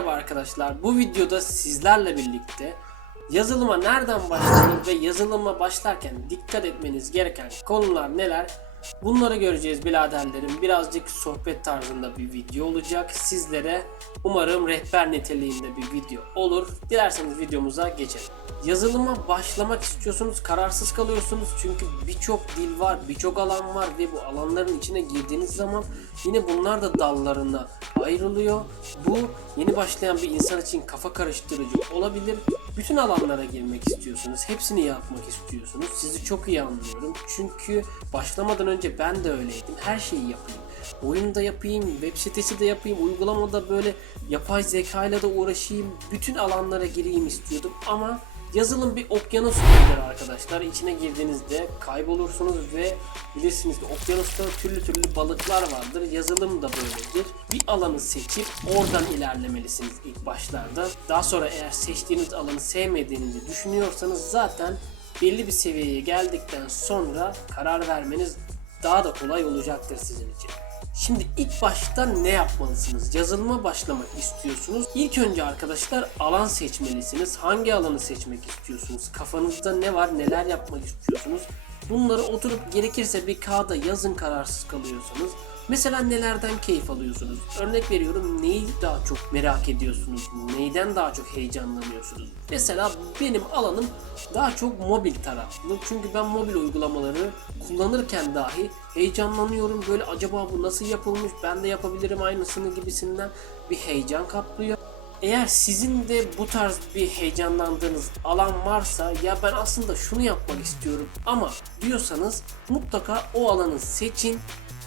merhaba arkadaşlar. Bu videoda sizlerle birlikte yazılıma nereden başlanır ve yazılıma başlarken dikkat etmeniz gereken konular neler? Bunları göreceğiz biraderlerim. Birazcık sohbet tarzında bir video olacak. Sizlere umarım rehber niteliğinde bir video olur. Dilerseniz videomuza geçelim. Yazılıma başlamak istiyorsunuz, kararsız kalıyorsunuz çünkü birçok dil var, birçok alan var ve bu alanların içine girdiğiniz zaman yine bunlar da dallarına ayrılıyor. Bu yeni başlayan bir insan için kafa karıştırıcı olabilir. Bütün alanlara girmek istiyorsunuz, hepsini yapmak istiyorsunuz. Sizi çok iyi anlıyorum çünkü başlamadan önce ben de öyleydim. Her şeyi yapayım. Oyunda yapayım, web sitesi de yapayım, uygulamada böyle yapay zekayla da uğraşayım, bütün alanlara gireyim istiyordum ama Yazılım bir okyanus gibidir arkadaşlar. İçine girdiğinizde kaybolursunuz ve bilirsiniz ki okyanusta türlü türlü balıklar vardır. Yazılım da böyledir. Bir alanı seçip oradan ilerlemelisiniz ilk başlarda. Daha sonra eğer seçtiğiniz alanı sevmediğinizi düşünüyorsanız zaten belli bir seviyeye geldikten sonra karar vermeniz daha da kolay olacaktır sizin için. Şimdi ilk başta ne yapmalısınız? Yazılıma başlamak istiyorsunuz. İlk önce arkadaşlar alan seçmelisiniz. Hangi alanı seçmek istiyorsunuz? Kafanızda ne var? Neler yapmak istiyorsunuz? Bunları oturup gerekirse bir kağıda yazın kararsız kalıyorsanız. Mesela nelerden keyif alıyorsunuz? Örnek veriyorum neyi daha çok merak ediyorsunuz? Neyden daha çok heyecanlanıyorsunuz? Mesela benim alanım daha çok mobil taraflı. Çünkü ben mobil uygulamaları kullanırken dahi heyecanlanıyorum. Böyle acaba bu nasıl yapılmış? Ben de yapabilirim aynısını gibisinden bir heyecan kaplıyor. Eğer sizin de bu tarz bir heyecanlandığınız alan varsa ya ben aslında şunu yapmak istiyorum ama diyorsanız mutlaka o alanı seçin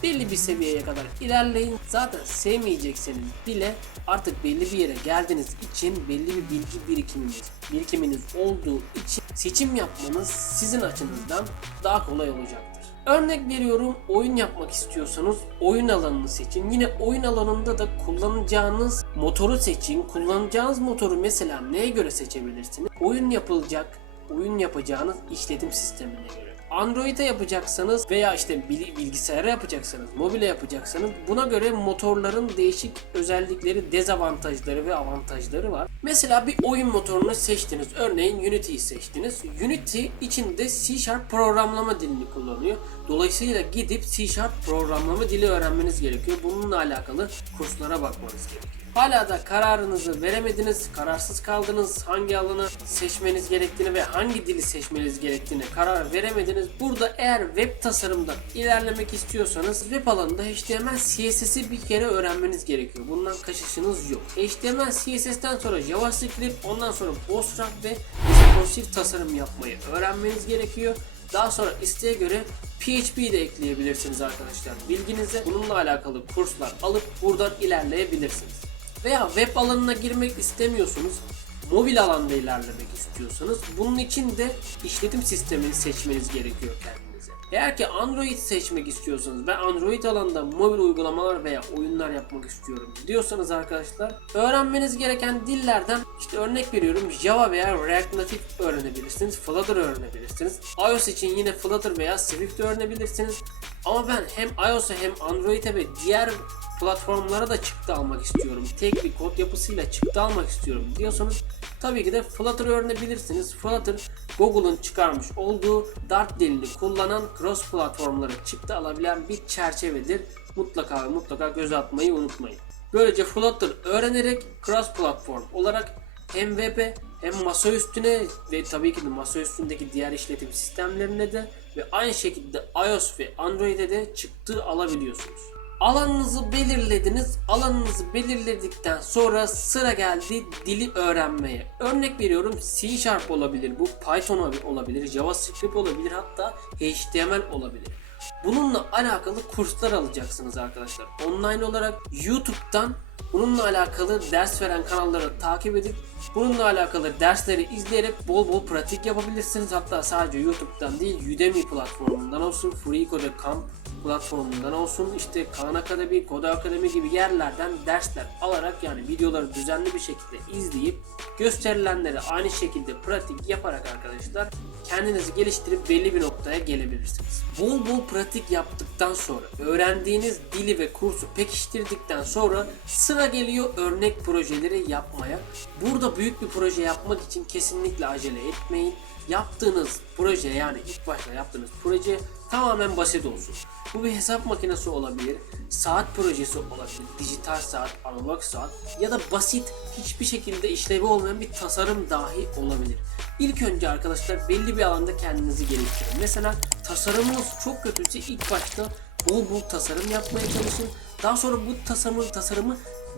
belli bir seviyeye kadar ilerleyin. Zaten sevmeyecekseniz bile artık belli bir yere geldiğiniz için belli bir bilgi birikiminiz, birikiminiz olduğu için seçim yapmanız sizin açınızdan daha kolay olacaktır. Örnek veriyorum oyun yapmak istiyorsanız oyun alanını seçin. Yine oyun alanında da kullanacağınız motoru seçin. Kullanacağınız motoru mesela neye göre seçebilirsiniz? Oyun yapılacak, oyun yapacağınız işletim sistemine göre. Android'e yapacaksanız veya işte bil- bilgisayara yapacaksanız, mobile yapacaksanız buna göre motorların değişik özellikleri, dezavantajları ve avantajları var. Mesela bir oyun motorunu seçtiniz. Örneğin Unity'yi seçtiniz. Unity içinde C Sharp programlama dilini kullanıyor. Dolayısıyla gidip C Sharp programlama dili öğrenmeniz gerekiyor. Bununla alakalı kurslara bakmanız gerekiyor. Hala da kararınızı veremediniz, kararsız kaldınız, hangi alanı seçmeniz gerektiğini ve hangi dili seçmeniz gerektiğini karar veremediniz. Burada eğer web tasarımda ilerlemek istiyorsanız web alanında HTML, CSS'i bir kere öğrenmeniz gerekiyor. Bundan kaçışınız yok. HTML, CSS'ten sonra JavaScript, ondan sonra Bootstrap ve responsive tasarım yapmayı öğrenmeniz gerekiyor. Daha sonra isteğe göre PHP de ekleyebilirsiniz arkadaşlar. Bilginize bununla alakalı kurslar alıp buradan ilerleyebilirsiniz. Veya web alanına girmek istemiyorsunuz, mobil alanda ilerlemek istiyorsanız bunun için de işletim sistemini seçmeniz gerekiyor kendinize. Eğer ki Android seçmek istiyorsanız ben Android alanında mobil uygulamalar veya oyunlar yapmak istiyorum diyorsanız arkadaşlar öğrenmeniz gereken dillerden işte örnek veriyorum Java veya React Native öğrenebilirsiniz, Flutter öğrenebilirsiniz. iOS için yine Flutter veya Swift öğrenebilirsiniz. Ama ben hem iOS'a hem Android'e ve diğer platformlara da çıktı almak istiyorum. Tek bir kod yapısıyla çıktı almak istiyorum diyorsanız tabii ki de Flutter öğrenebilirsiniz. Flutter Google'ın çıkarmış olduğu Dart dilini kullanan cross platformlara çıktı alabilen bir çerçevedir. Mutlaka ve mutlaka göz atmayı unutmayın. Böylece Flutter öğrenerek cross platform olarak hem web'e hem masa üstüne ve tabii ki de masa üstündeki diğer işletim sistemlerine de ve aynı şekilde iOS ve Android'e de çıktı alabiliyorsunuz. Alanınızı belirlediniz. Alanınızı belirledikten sonra sıra geldi dili öğrenmeye. Örnek veriyorum C Sharp olabilir, bu Python olabilir, JavaScript olabilir, hatta HTML olabilir. Bununla alakalı kurslar alacaksınız arkadaşlar. Online olarak YouTube'dan bununla alakalı ders veren kanalları takip edip bununla alakalı dersleri izleyerek bol bol pratik yapabilirsiniz. Hatta sadece YouTube'dan değil Udemy platformundan olsun, FreeCodeCamp platformundan olsun, işte Khan Akademi, Koda Akademi gibi yerlerden dersler alarak yani videoları düzenli bir şekilde izleyip gösterilenleri aynı şekilde pratik yaparak arkadaşlar kendinizi geliştirip belli bir noktaya gelebilirsiniz. Bol bol pratik yaptıktan sonra, öğrendiğiniz dili ve kursu pekiştirdikten sonra sıra geliyor örnek projeleri yapmaya. Burada büyük bir proje yapmak için kesinlikle acele etmeyin. Yaptığınız proje yani ilk başta yaptığınız proje tamamen basit olsun. Bu bir hesap makinesi olabilir, saat projesi olabilir, dijital saat, analog saat ya da basit hiçbir şekilde işlevi olmayan bir tasarım dahi olabilir. İlk önce arkadaşlar belli bir alanda kendinizi geliştirin. Mesela tasarımınız çok kötüyse ilk başta bol bol tasarım yapmaya çalışın. Daha sonra bu tasarımı, tasarımı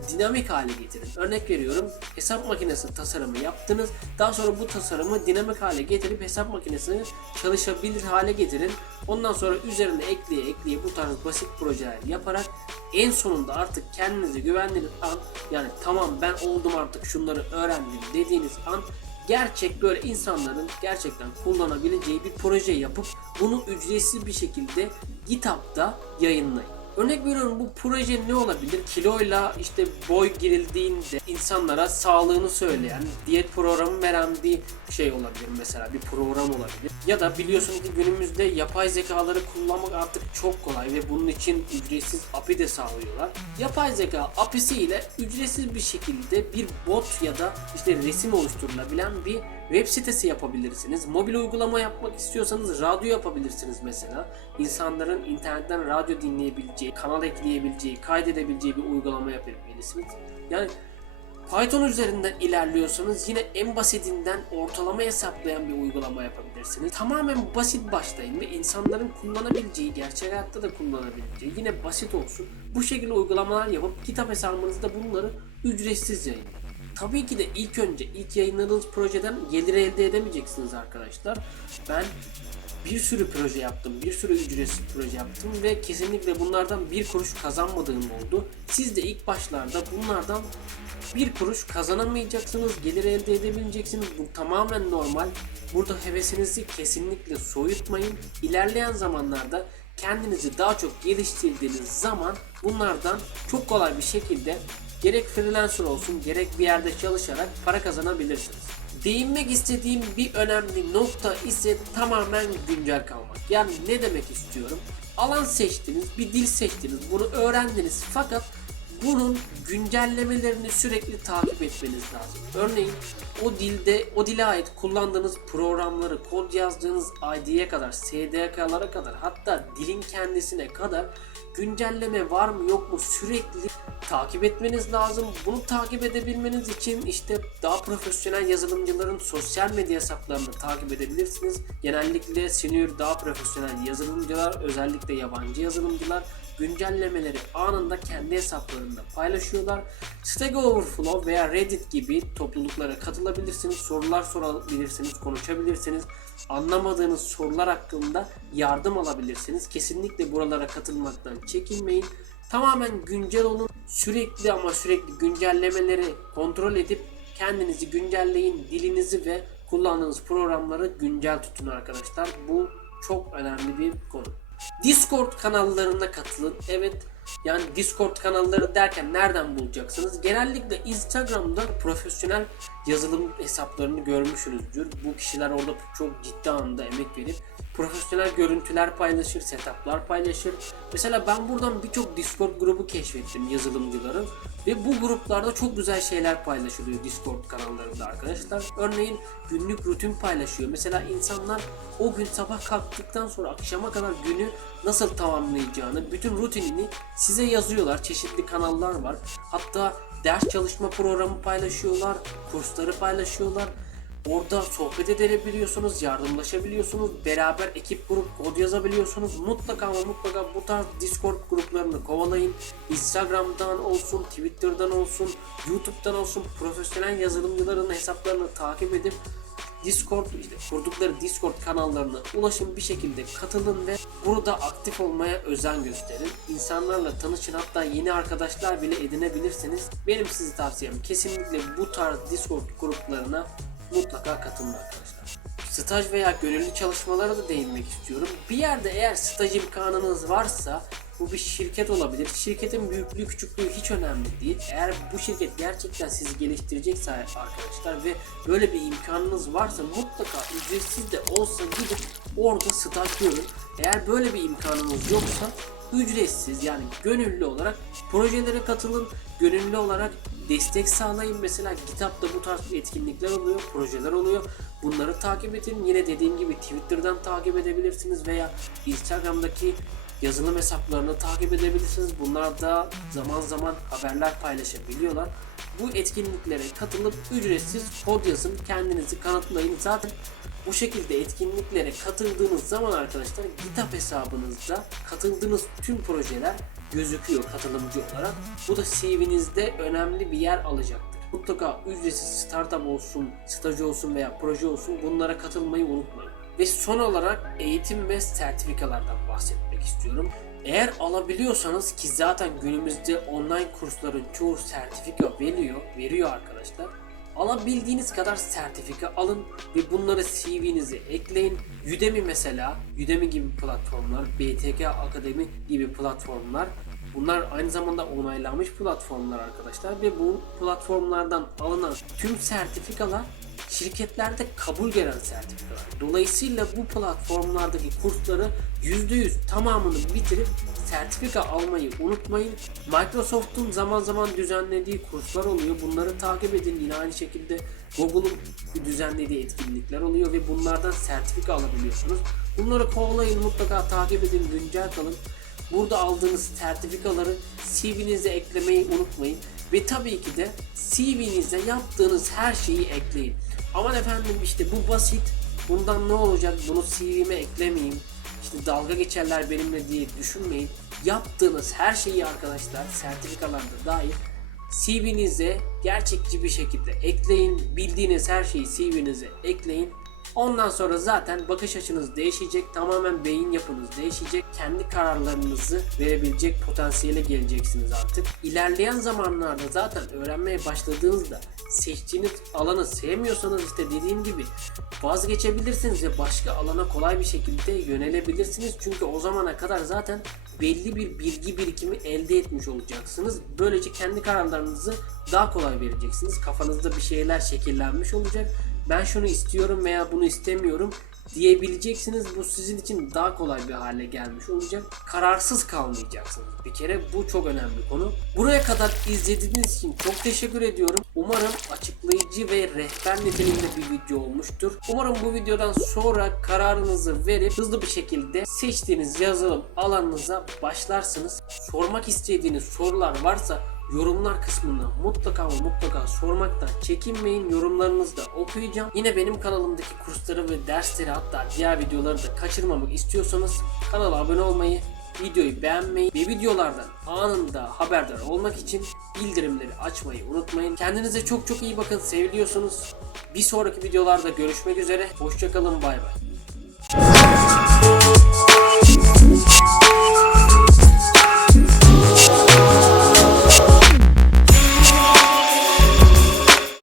dinamik hale getirin. Örnek veriyorum hesap makinesi tasarımı yaptınız. Daha sonra bu tasarımı dinamik hale getirip hesap makinesini çalışabilir hale getirin. Ondan sonra üzerine ekleye ekleye bu tarz basit projeler yaparak en sonunda artık kendinizi güvendiğiniz an yani tamam ben oldum artık şunları öğrendim dediğiniz an gerçek böyle insanların gerçekten kullanabileceği bir proje yapıp bunu ücretsiz bir şekilde GitHub'da yayınlayın. Örnek veriyorum bu proje ne olabilir? Kiloyla işte boy girildiğinde insanlara sağlığını söyleyen, diyet programı veren bir şey olabilir mesela bir program olabilir. Ya da biliyorsunuz ki günümüzde yapay zekaları kullanmak artık çok kolay ve bunun için ücretsiz API de sağlıyorlar. Yapay zeka API'si ile ücretsiz bir şekilde bir bot ya da işte resim oluşturulabilen bir web sitesi yapabilirsiniz. Mobil uygulama yapmak istiyorsanız radyo yapabilirsiniz mesela. İnsanların internetten radyo dinleyebileceği, kanal ekleyebileceği, kaydedebileceği bir uygulama yapabilirsiniz. Yani Python üzerinden ilerliyorsanız yine en basitinden ortalama hesaplayan bir uygulama yapabilirsiniz. Tamamen basit başlayın ve insanların kullanabileceği, gerçek hayatta da kullanabileceği yine basit olsun. Bu şekilde uygulamalar yapıp kitap hesabınızda bunları ücretsiz yayınlayın. Tabii ki de ilk önce ilk yayınladığınız projeden gelir elde edemeyeceksiniz arkadaşlar. Ben bir sürü proje yaptım, bir sürü ücretsiz proje yaptım ve kesinlikle bunlardan bir kuruş kazanmadığım oldu. Siz de ilk başlarda bunlardan bir kuruş kazanamayacaksınız, gelir elde edebileceksiniz. Bu tamamen normal. Burada hevesinizi kesinlikle soyutmayın. İlerleyen zamanlarda kendinizi daha çok geliştirdiğiniz zaman bunlardan çok kolay bir şekilde gerek freelancer olsun gerek bir yerde çalışarak para kazanabilirsiniz. Değinmek istediğim bir önemli nokta ise tamamen güncel kalmak. Yani ne demek istiyorum? Alan seçtiniz, bir dil seçtiniz, bunu öğrendiniz fakat bunun güncellemelerini sürekli takip etmeniz lazım. Örneğin o dilde, o dile ait kullandığınız programları, kod yazdığınız ID'ye kadar, SDK'lara kadar hatta dilin kendisine kadar güncelleme var mı yok mu sürekli takip etmeniz lazım. Bunu takip edebilmeniz için işte daha profesyonel yazılımcıların sosyal medya hesaplarını takip edebilirsiniz. Genellikle senior daha profesyonel yazılımcılar, özellikle yabancı yazılımcılar güncellemeleri anında kendi hesaplarında paylaşıyorlar. Stack Overflow veya Reddit gibi topluluklara katılabilirsiniz, sorular sorabilirsiniz, konuşabilirsiniz. Anlamadığınız sorular hakkında yardım alabilirsiniz. Kesinlikle buralara katılmaktan çekinmeyin. Tamamen güncel olun. Sürekli ama sürekli güncellemeleri kontrol edip kendinizi güncelleyin. Dilinizi ve kullandığınız programları güncel tutun arkadaşlar. Bu çok önemli bir konu. Discord kanallarına katılın. Evet yani Discord kanalları derken nereden bulacaksınız? Genellikle Instagram'da profesyonel yazılım hesaplarını görmüşsünüzdür. Bu kişiler orada çok ciddi anlamda emek verip profesyonel görüntüler paylaşır, setuplar paylaşır. Mesela ben buradan birçok Discord grubu keşfettim yazılımcıların ve bu gruplarda çok güzel şeyler paylaşılıyor Discord kanallarında arkadaşlar. Örneğin günlük rutin paylaşıyor. Mesela insanlar o gün sabah kalktıktan sonra akşama kadar günü nasıl tamamlayacağını, bütün rutinini size yazıyorlar. Çeşitli kanallar var. Hatta ders çalışma programı paylaşıyorlar, kursları paylaşıyorlar. Orada sohbet edebiliyorsunuz, yardımlaşabiliyorsunuz, beraber ekip grup kod yazabiliyorsunuz. Mutlaka ama mutlaka bu tarz Discord gruplarını kovalayın. Instagram'dan olsun, Twitter'dan olsun, YouTube'dan olsun profesyonel yazılımcıların hesaplarını takip edip Discord işte kurdukları Discord kanallarına ulaşın bir şekilde katılın ve burada aktif olmaya özen gösterin. İnsanlarla tanışın hatta yeni arkadaşlar bile edinebilirsiniz. Benim size tavsiyem kesinlikle bu tarz Discord gruplarına mutlaka katılın arkadaşlar. Staj veya gönüllü çalışmalara da değinmek istiyorum. Bir yerde eğer staj imkanınız varsa Bu bir şirket olabilir. Şirketin büyüklüğü küçüklüğü hiç önemli değil. Eğer bu şirket gerçekten sizi geliştirecekse arkadaşlar ve böyle bir imkanınız varsa mutlaka ücretsiz de olsa gidip orada staj görün. Eğer böyle bir imkanınız yoksa ücretsiz yani gönüllü olarak projelere katılın. Gönüllü olarak destek sağlayın. Mesela kitapta bu tarz etkinlikler oluyor, projeler oluyor. Bunları takip edin. Yine dediğim gibi Twitter'dan takip edebilirsiniz veya Instagram'daki yazılım hesaplarını takip edebilirsiniz. Bunlar da zaman zaman haberler paylaşabiliyorlar. Bu etkinliklere katılıp ücretsiz kod yazın, kendinizi kanıtlayın. Zaten bu şekilde etkinliklere katıldığınız zaman arkadaşlar GitHub hesabınızda katıldığınız tüm projeler gözüküyor katılımcı olarak. Bu da CV'nizde önemli bir yer alacaktır. Mutlaka ücretsiz startup olsun, stajı olsun veya proje olsun bunlara katılmayı unutmayın. Ve son olarak eğitim ve sertifikalardan bahsetmek istiyorum. Eğer alabiliyorsanız ki zaten günümüzde online kursların çoğu sertifika veriyor, veriyor arkadaşlar. Alabildiğiniz kadar sertifika alın ve bunları CV'nize ekleyin. Udemy mesela, Udemy gibi platformlar, BTK Akademi gibi platformlar Bunlar aynı zamanda onaylanmış platformlar arkadaşlar ve bu platformlardan alınan tüm sertifikalar şirketlerde kabul gelen sertifikalar. Dolayısıyla bu platformlardaki kursları %100 tamamını bitirip sertifika almayı unutmayın. Microsoft'un zaman zaman düzenlediği kurslar oluyor. Bunları takip edin. Yine aynı şekilde Google'un düzenlediği etkinlikler oluyor ve bunlardan sertifika alabiliyorsunuz. Bunları kovalayın mutlaka takip edin, güncel kalın. Burada aldığınız sertifikaları CV'nize eklemeyi unutmayın. Ve tabii ki de CV'nize yaptığınız her şeyi ekleyin. Aman efendim işte bu basit. Bundan ne olacak? Bunu CV'me eklemeyeyim. İşte dalga geçerler benimle diye düşünmeyin. Yaptığınız her şeyi arkadaşlar sertifikalarda dahil CV'nize gerçekçi bir şekilde ekleyin. Bildiğiniz her şeyi CV'nize ekleyin. Ondan sonra zaten bakış açınız değişecek. Tamamen beyin yapınız değişecek. Kendi kararlarınızı verebilecek potansiyele geleceksiniz artık. İlerleyen zamanlarda zaten öğrenmeye başladığınızda seçtiğiniz alanı sevmiyorsanız işte dediğim gibi vazgeçebilirsiniz ve başka alana kolay bir şekilde yönelebilirsiniz. Çünkü o zamana kadar zaten belli bir bilgi birikimi elde etmiş olacaksınız. Böylece kendi kararlarınızı daha kolay vereceksiniz. Kafanızda bir şeyler şekillenmiş olacak ben şunu istiyorum veya bunu istemiyorum diyebileceksiniz. Bu sizin için daha kolay bir hale gelmiş olacak. Kararsız kalmayacaksınız. Bir kere bu çok önemli konu. Buraya kadar izlediğiniz için çok teşekkür ediyorum. Umarım açıklayıcı ve rehber niteliğinde bir video olmuştur. Umarım bu videodan sonra kararınızı verip hızlı bir şekilde seçtiğiniz yazılım alanınıza başlarsınız. Sormak istediğiniz sorular varsa yorumlar kısmında mutlaka ama mutlaka sormaktan çekinmeyin. Yorumlarınızı da okuyacağım. Yine benim kanalımdaki kursları ve dersleri hatta diğer videoları da kaçırmamak istiyorsanız kanala abone olmayı, videoyu beğenmeyi ve videolardan anında haberdar olmak için bildirimleri açmayı unutmayın. Kendinize çok çok iyi bakın. Seviliyorsunuz. Bir sonraki videolarda görüşmek üzere. Hoşçakalın. Bay bay.